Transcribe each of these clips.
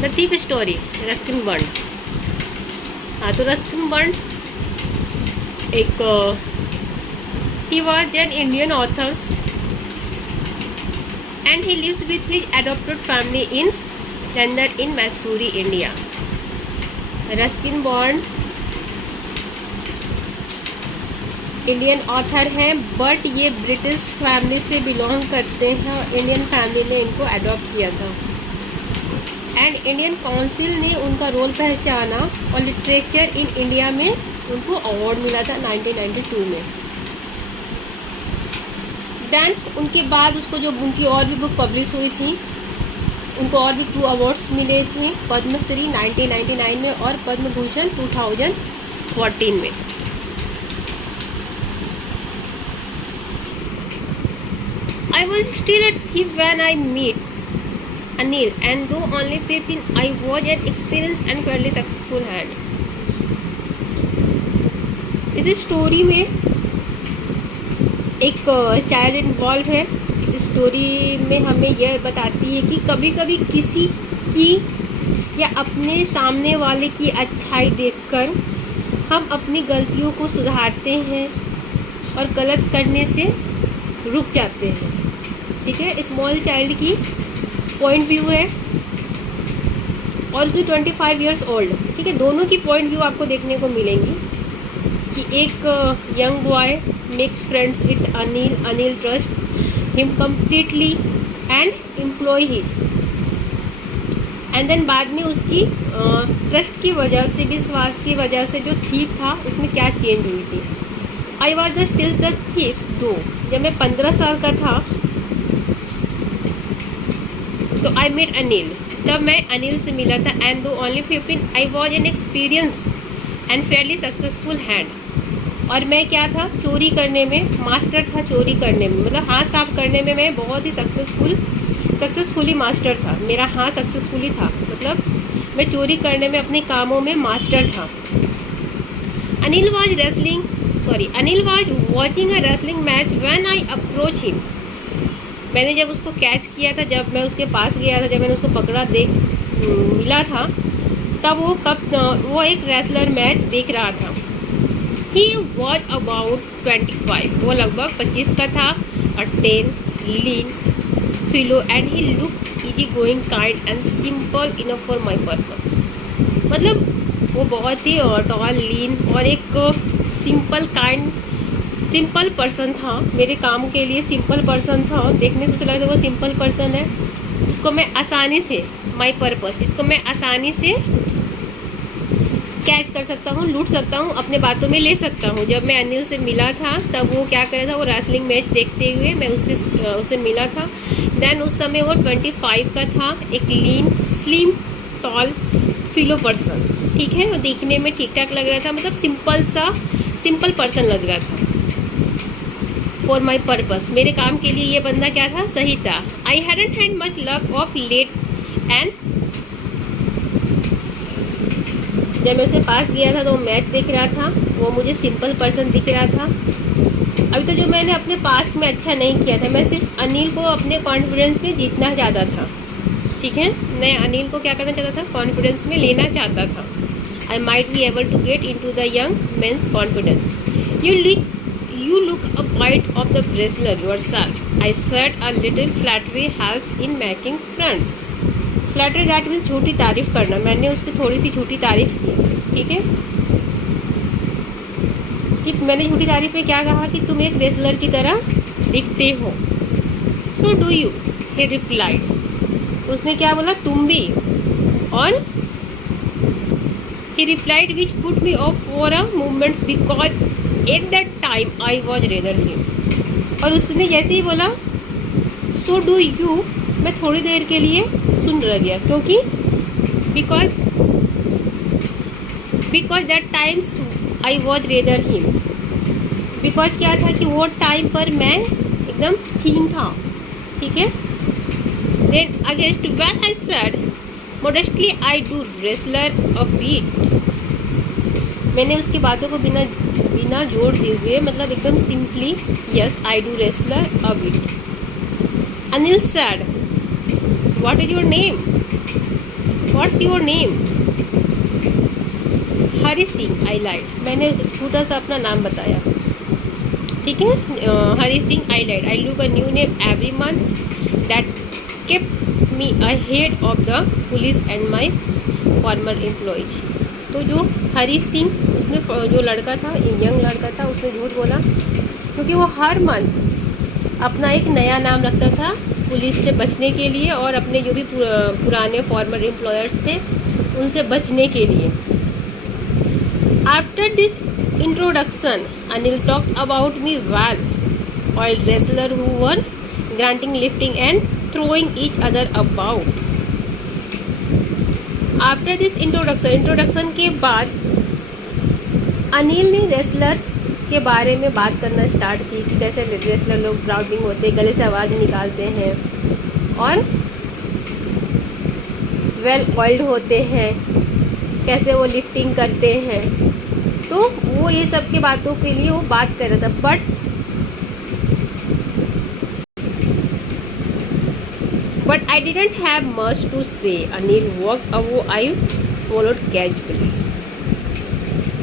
The thief story, Ruskin bond. हाँ, तो Ruskin bond एक he was an Indian author and he lives with his adopted family in London in Missouri, India. Ruskin bond Indian author हैं, but ये British family से belong करते हैं। Indian family ने इनको अडॉप्ट किया था एंड इंडियन काउंसिल ने उनका रोल पहचाना और लिटरेचर इन इंडिया में उनको अवार्ड मिला था 1992 में। दैन उनके बाद उसको जो उनकी और भी बुक पब्लिश हुई थी, उनको और भी 2 अवार्ड्स मिले थे, पद्मश्री 1999 में और पद्म भूषण 2014 में। I was still a thief when I met Anil, and though only 15, I was an experienced and fairly successful hand. इस स्टोरी में एक चाइल्ड इन्वॉल्व है। इस स्टोरी में हमें यह बताती है कि कभी कभी किसी की या अपने सामने वाले की अच्छाई देखकर हम अपनी गलतियों को सुधारते हैं और गलत करने से रुक जाते हैं। ठीक है, स्मॉल चाइल्ड की पॉइंट व्यू है और उसमें 25 इयर्स ओल्ड। ठीक है, दोनों की पॉइंट व्यू आपको देखने को मिलेंगी कि एक young boy makes friends with Anil trust him completely and employ his, and then बाद में उसकी ट्रस्ट की वजह से, विश्वास की वजह से जो थीफ था उसमें क्या चेंज हुई थी। I was the stills the thieves दो, जब मैं 15 साल का था तो आई मेट अनिल, तब मैं अनिल से मिला था। एंड दो only 15, I was an experience and Fairlie successful hand, और मैं क्या था, चोरी करने में मास्टर था। चोरी करने में मतलब हाथ साफ करने में मैं बहुत ही सक्सेसफुली मास्टर था। मेरा हाथ सक्सेसफुली था, मतलब मैं चोरी करने में अपने कामों में मास्टर था। Anil was watching a wrestling match when I approach him. मैंने जब उसको कैच किया था, जब मैं उसके पास गया था, जब मैंने उसको पकड़ा मिला था, तब वो एक रेसलर मैच देख रहा था। ही वॉज अबाउट 25, वो लगभग 25 का था। A tall, lean fellow and he look easy going, kind and simple enough for my purpose. मतलब वो बहुत ही टॉल, लीन और एक सिंपल पर्सन था। मेरे काम के लिए सिंपल पर्सन था। देखने से लगा था वो सिंपल पर्सन है जिसको मैं आसानी से, माई पर्पस, जिसको मैं आसानी से कैच कर सकता हूँ, लूट सकता हूँ, अपने बातों में ले सकता हूँ। जब मैं अनिल से मिला था तब वो क्या कर रहा था, वो रेसलिंग मैच देखते हुए मैं उससे मिला था। देन उस समय वो 25 का था, एक लीन, स्लिम, टॉल, फिलो पर्सन। ठीक है, वो दिखने में ठीक ठाक लग रहा था, मतलब सिंपल पर्सन लग रहा था। फॉर माई पर्पस, मेरे काम के लिए ये बंदा क्या था, सही था। I hadn't had much luck of late, and जब मैं उसके पास गया था तो वो मैच देख रहा था, वो मुझे सिंपल पर्सन दिख रहा था। अभी तो जो मैंने अपने पास्ट में अच्छा नहीं किया था, मैं सिर्फ अनिल को अपने कॉन्फिडेंस में जीतना चाहता था। ठीक है, मैं अनिल को क्या करना चाहता था, कॉन्फिडेंस में लेना चाहता था। I might be able to get into the young men's confidence. You look a bite of the wrestler yourself. I said a little flattery helps in making friends. Flattery that means झूठी तारीफ करना। मैंने उसकी थोड़ी सी झूठी तारीफ की। ठीक है, कि मैंने झूठी तारीफ में क्या कहा कि तुम एक रेसलर की तरह दिखते हो। So do you? He replied. उसने क्या बोला, तुम भी। और he replied which put me off for a moment because at that time I was rather new. और उसने जैसे ही बोला so do you, मैं थोड़ी देर के लिए सुन रह गया, क्योंकि because that times I was rather him. because क्या था कि वो टाइम पर मैं एकदम थीन था। ठीक है, then against when I said modestly I do wrestler a bit, मैंने उसकी बातों को बिना जोड़ दिए हुए, मतलब एकदम simply, yes I do wrestler a bit. Anil said, what is your name, what's what's your name? Hari Singh. I lied, मैंने छोटा सा अपना नाम बताया, ठीक है। Hari Singh. I lied, I look a new name every month that kept me ahead of the police and my former employers. तो जो हरी सिंह, उसने जो लड़का था, यंग लड़का था, उसने झूठ बोला क्योंकि वो हर मंथ अपना एक नया नाम रखता था पुलिस से बचने के लिए और अपने जो भी पुराने फॉर्मर एम्प्लॉयर्स थे उनसे बचने के लिए। After this introduction Anil talked about me well, oil wrestler who were granting, lifting and throwing each other about. After this introduction के बाद अनिल ने रेसलर के बारे में बात करना स्टार्ट की कि कैसे रेसलर लोग ग्राउंडिंग होते, गले से आवाज़ निकालते हैं और वेल ऑयल्ड होते हैं, कैसे वो लिफ्टिंग करते हैं। तो वो ये सब की बातों के लिए वो बात कर रहा था। But I didn't have much to say. Anil walked away. I followed casually.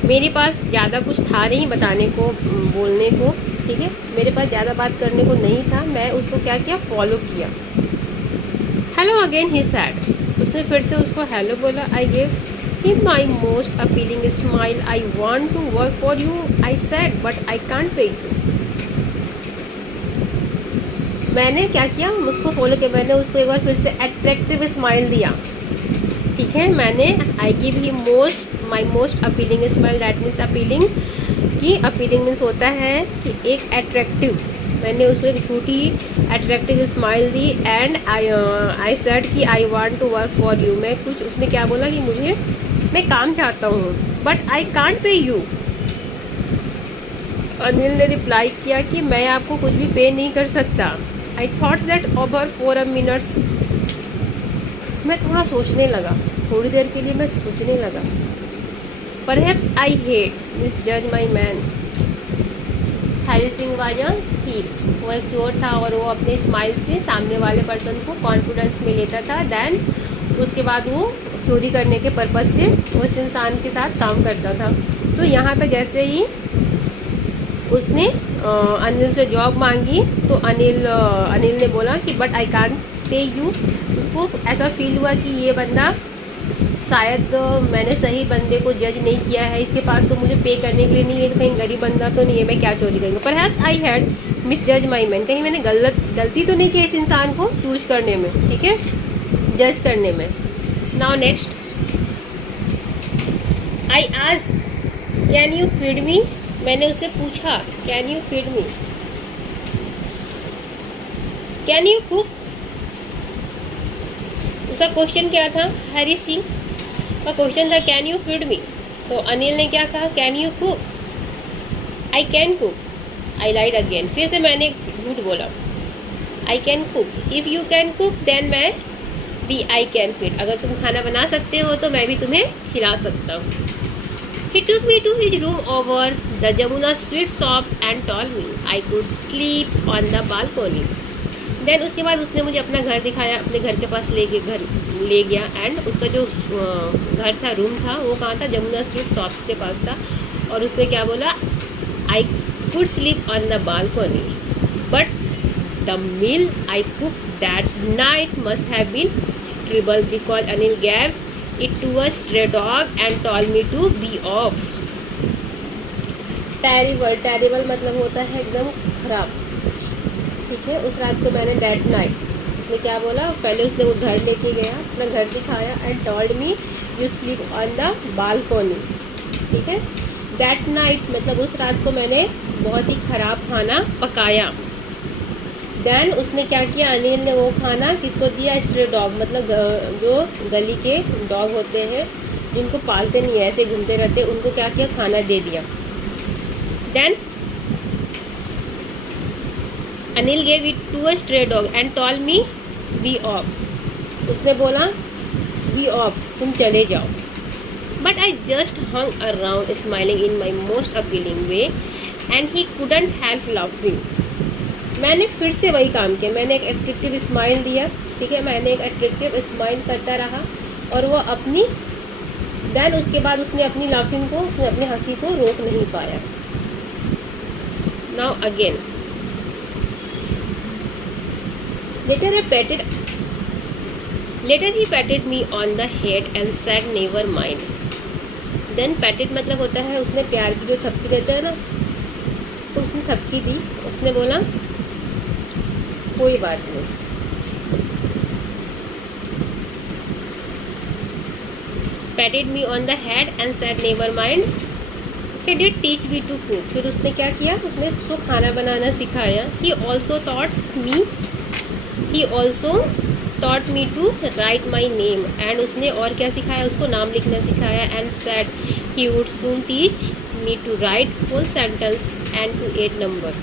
मेरे पास ज़्यादा कुछ था नहीं बताने को, बोलने को, ठीक है। मेरे पास ज़्यादा बात करने को नहीं था, मैं उसको क्या किया, फॉलो किया। हेलो अगेन ही सैड, उसने फिर से उसको हेलो बोला। I gave him my most appealing smile. I want to work for you, I said, but I can't pay you. मैंने क्या किया, उसको फॉलो किया, मैंने उसको एक बार फिर से अट्रैक्टिव स्माइल दिया, ठीक है। मैंने I give he my most appealing smile, that means appealing, कि अपीलिंग मीन्स होता है कि एक अट्रैक्टिव, मैंने उसको एक छोटी अट्रैक्टिव स्माइल दी। एंड आई सेड कि I want to work for you, मैं कुछ, उसने क्या बोला कि मैं काम चाहता हूँ, but I can't pay you. Anil ने रिप्लाई किया कि मैं आपको कुछ भी पे नहीं कर सकता। I thought that over for a minutes, मैं थोड़ा सोचने लगा, थोड़ी देर के लिए मैं सोचने लगा। परहैप्स आई हेट मिस जज माई मैन। हरी सिंह वाजा ठीक, वो एक चोर था और वो अपने स्माइल से सामने वाले पर्सन को कॉन्फिडेंस में लेता था। देन उसके बाद वो चोरी करने के पर्पज़ से उस इंसान के साथ काम करता था। तो यहाँ पे जैसे ही उसने अनिल से जॉब मांगी तो अनिल ने बोला कि but I can't pay you. उसको ऐसा फील हुआ कि ये बंदा शायद मैंने सही बंदे को जज नहीं किया है, इसके पास तो मुझे पे करने के लिए नहीं है, तो कहीं गरीब बंदा तो नहीं है, मैं क्या चोरी करूँगा। परहैप्स आई हैड मिस जज माई मैन, कहीं मैंने गलती तो नहीं की इस इंसान को चूज करने में, ठीक है, जज करने में। Now next, I asked can you feed me, मैंने उससे पूछा can you feed me, can you cook. उसका क्वेश्चन क्या था, हरी सिंह का क्वेश्चन था कैन यू फीड मी। तो अनिल ने क्या कहा, can you cook, I can cook. I lied again, फिर से मैंने झूठ बोला, I can cook. If you can cook then मैं भी आई कैन फीड, अगर तुम खाना बना सकते हो तो मैं भी तुम्हें खिला सकता हूँ। He took me to his room over the Jamuna sweet shops and told me I could sleep on the balcony. Then उसके बाद उसने मुझे अपना घर दिखाया, अपने घर के पास ले गया। एंड उसका जो घर था, रूम था, वो कहाँ था, जमुना स्वीट शॉप्स के पास था। और उसने क्या बोला, I could sleep on the balcony but the meal I cook that night must have been terrible because Anil gave it to a stray dog and told me to be off. terrible मतलब होता है एकदम खराब, ठीक है। उस रात को मैंने that night, उसने क्या बोला, पहले उसने वो घर लेके गया, अपना घर दिखाया and told me you sleep on the balcony, ठीक है। that night मतलब उस रात को मैंने बहुत ही खराब खाना पकाया। देन उसने क्या किया, अनिल ने वो खाना किसको दिया, स्ट्रे डॉग, मतलब जो गली के डॉग होते हैं जिनको पालते नहीं है, ऐसे घूमते रहते, उनको क्या किया, खाना दे दिया। Then Anil gave it to a stray dog and told me be off, उसने बोला बी ऑफ, तुम चले जाओ। But I just hung around smiling in my most appealing way and he couldn't help laughing. मैंने फिर से वही काम किया, मैंने एक अट्रैक्टिव स्माइल दिया, ठीक है, मैंने एक अट्रैक्टिव स्माइल करता रहा और वो अपनी देन उसके बाद उसने अपनी लाफिंग को, उसने अपनी हंसी को रोक नहीं पाया। Now again later he patted me on the head and said never mind. Then patted मतलब होता है उसने प्यार की जो थपकी देता है ना, तो उसने थपकी दी, उसने बोला कोई बात नहीं। Patted me on the head and said never mind. He did teach me to cook. फिर उसने क्या किया, उसने उसको खाना बनाना सिखाया। He also taught me to write my name। And उसने और क्या सिखाया, उसको नाम लिखना सिखाया। And said he would soon teach me to write full sentence and to add number।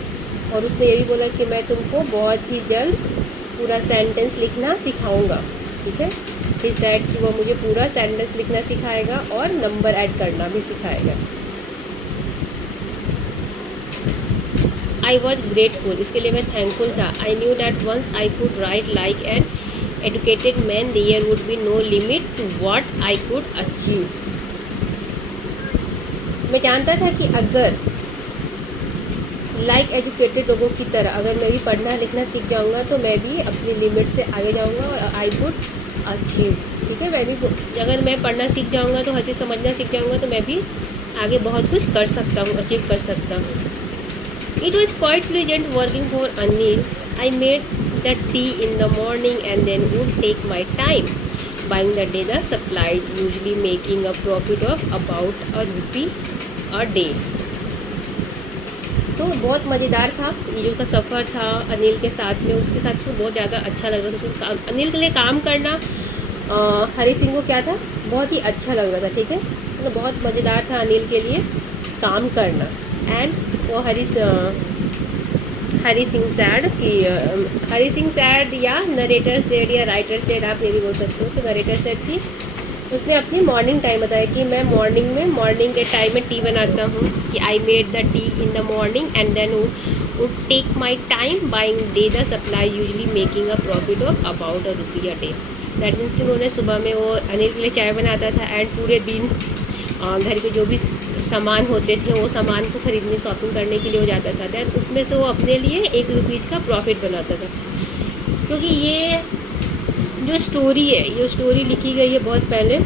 और उसने ये भी बोला कि मैं तुमको बहुत ही जल्द पूरा सेंटेंस लिखना सिखाऊंगा। ठीक है, he said कि वो मुझे पूरा सेंटेंस लिखना सिखाएगा और नंबर ऐड करना भी सिखाएगा। I was grateful, इसके लिए मैं थैंकफुल था। I knew that once I could write like an educated man there would be no limit to what I could achieve। मैं जानता था कि अगर लाइक एजुकेटेड लोगों की तरह अगर मैं भी पढ़ना लिखना सीख जाऊंगा तो मैं भी अपनी लिमिट से आगे जाऊंगा और आई कुड अचीव। ठीक है, मैं भी अगर मैं पढ़ना सीख जाऊंगा तो हर चीज़ समझना सीख जाऊंगा तो मैं भी आगे बहुत कुछ कर सकता हूँ, अचीव कर सकता हूँ। It was quite pleasant working for Anil. I made the tea in the morning and then would take my time buying the data supply, usually making a profit of about ₹1 a day. तो बहुत मज़ेदार था ये जो का सफ़र था अनिल के साथ में। उसके साथ तो बहुत ज़्यादा अच्छा लग रहा था उसको अनिल के लिए काम करना। हरी सिंह को क्या था, बहुत ही अच्छा लग रहा था। ठीक है, तो बहुत मज़ेदार था अनिल के लिए काम करना। एंड वो हरी सिंह सैड या नरेटर सेड या राइटर सेड, आप ये भी बोल सकते हो। तो नरेटर सेड थी, उसने अपनी मॉर्निंग टाइम बताया कि मैं मॉर्निंग के टाइम में टी बनाता हूँ कि I made the tea in the morning and then would take my time buying day the supply, usually making a profit of about ₹1 a day. That means कि उन्होंने सुबह में वो अनिल के लिए चाय बनाता था एंड पूरे दिन घर के जो भी सामान होते थे वो सामान को खरीदने शॉपिंग करने के लिए हो जाता था। दैन उसमें से वो अपने लिए ₹1 का प्रॉफिट बनाता था। क्योंकि ये जो स्टोरी है, ये स्टोरी लिखी गई है बहुत पहले,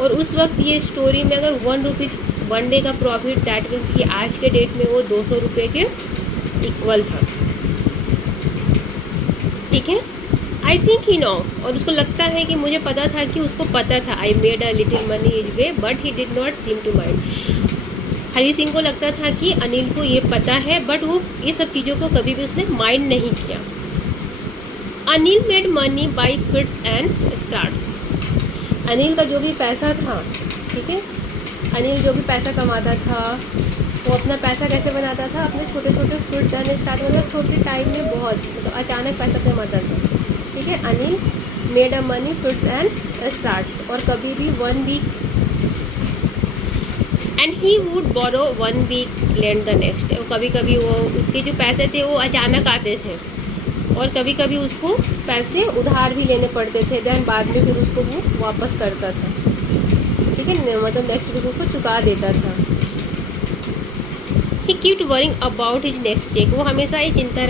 और उस वक्त ये स्टोरी में अगर ₹1 डे का प्रॉफिट, दैट मीन्स कि आज के डेट में वो ₹200 के इक्वल था। ठीक है, आई थिंक ही नो, और उसको लगता है कि मुझे पता था कि उसको पता था I made a little money is way but he did not seem to mind. Hari Singh को लगता था कि अनिल को ये पता है बट वो ये सब चीज़ों को कभी भी उसने माइंड नहीं किया। Anil made money by fits and starts. Anil का जो भी पैसा था, ठीक है, अनिल जो भी पैसा कमाता था वो अपना पैसा कैसे बनाता था, अपने छोटे छोटे फिट्स एंड स्टार्ट, मतलब छोटे टाइम में बहुत, मतलब अचानक पैसा कमाता था। ठीक है, Anil made a money fits and starts, और कभी भी 1 week end he would borrow 1 week lend the next. कभी कभी वो उसके जो पैसे थे वो अचानक आते थे और कभी कभी उसको पैसे उधार भी लेने पड़ते थे। दैन बाद में फिर उसको वो वापस करता था। ठीक है, मतलब नेक्स्ट वीक उसको चुका देता था। He kept worrying about his next cheque. वो हमेशा ही चिंता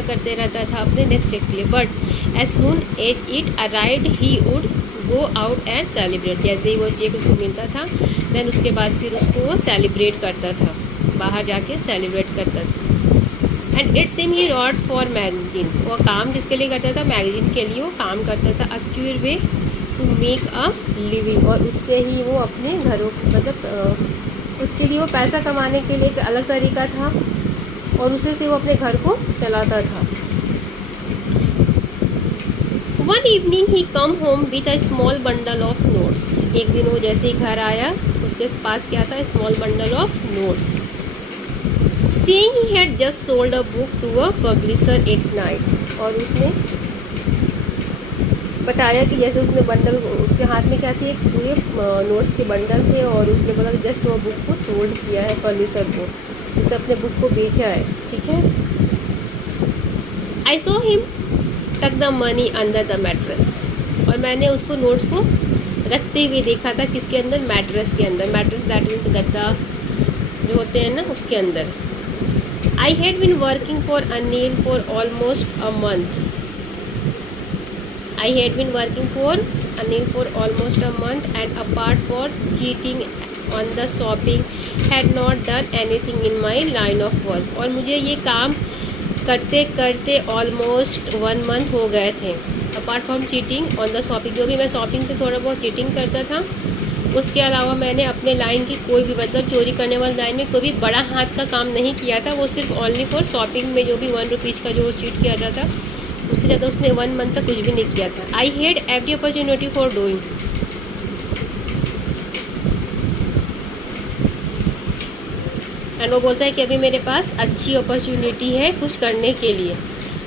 करते रहता था अपने नेक्स्ट चेक के लिए। But as soon as it arrived he would go out and celebrate. जैसे ही वो चेक उसको मिलता था देन उसके बाद फिर उसको वो सेलिब्रेट करता था, बाहर जाके सेलिब्रेट करता था। And it seem he wrote for magazine. वो काम किसके लिए करता था, मैगजीन के लिए वो काम करता था। A queer way to make a living, और उससे ही वो अपने घरों, मतलब उसके लिए वो पैसा कमाने के लिए एक अलग तरीका था और उससे से वो अपने घर को चलाता था। One evening he come home with a small bundle of notes. एक दिन वो जैसे ही घर आया उसके पास क्या था, small bundle of notes. Saying he had just sold a book to a publisher at night, और उसने बताया कि जैसे उसने बंडल, उसके हाथ में क्या थी, एक पूरे नोट्स के बंडल थे और उसने बोला कि जस्ट वो बुक को सोल्ड किया है पब्लिशर को, उसने अपने बुक को बेचा है। ठीक है, आई सॉ हिम टक the money under the mattress. और मैंने उसको नोट्स को रखते हुए देखा था किसके अंदर, मैट्रेस के अंदर। मैट्रेस दैट मीन्स गद्दा जो होते हैं ना, उसके अंदर। I had been working for Anil for almost a month. I had been working for Anil for almost a month, and apart for cheating on the shopping, had not done anything in my line of work। और मुझे ये काम करते करते almost 1 month हो गए थे। Apart from cheating on the shopping, जो भी मैं शॉपिंग से थोड़ा बहुत चीटिंग करता था, उसके अलावा मैंने अपने लाइन की कोई भी, मतलब चोरी करने वाली लाइन में कोई भी बड़ा हाथ का काम नहीं किया था। वो सिर्फ ओनली फॉर शॉपिंग में जो भी 1 रुपीज़ का जो चीट किया जाता था, उससे ज़्यादा उसने 1 मंथ तक कुछ भी नहीं किया था। I had every opportunity for doing. And वो बोलता है कि अभी मेरे पास अच्छी अपॉर्चुनिटी है कुछ करने के लिए।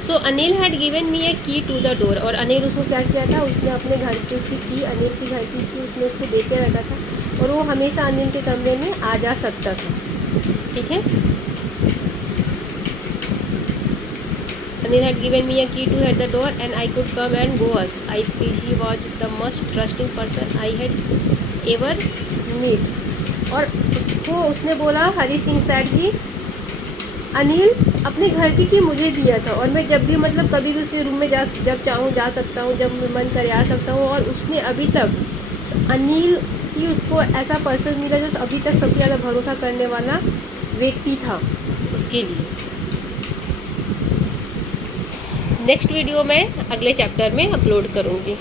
सो अनिल हैड गिवन मी ए की टू द डोर। और अनिल उसको क्या किया था, उसने अपने घर की उसकी की, अनिल की घर की की उसने उसको देके रखा था, और वो हमेशा अनिल के कमरे में आ जा सकता था। ठीक है, Anil had given me a key to hit the door and I could come and go as I please। He was the most trusting person I had ever met। और उसने बोला, हरी सिंह सैड की अनिल अपने घर की मुझे दिया था, और मैं जब भी, मतलब कभी भी उसके रूम में जब चाहूँ जा सकता हूँ, जब मन करे आ सकता हूँ। और उसने अभी तक अनिल ही उसको ऐसा पर्सन मिला जो अभी तक सबसे ज़्यादा भरोसा करने वाला व्यक्ति था उसके लिए। नेक्स्ट वीडियो मैं अगले चैप्टर में अपलोड करूँगी।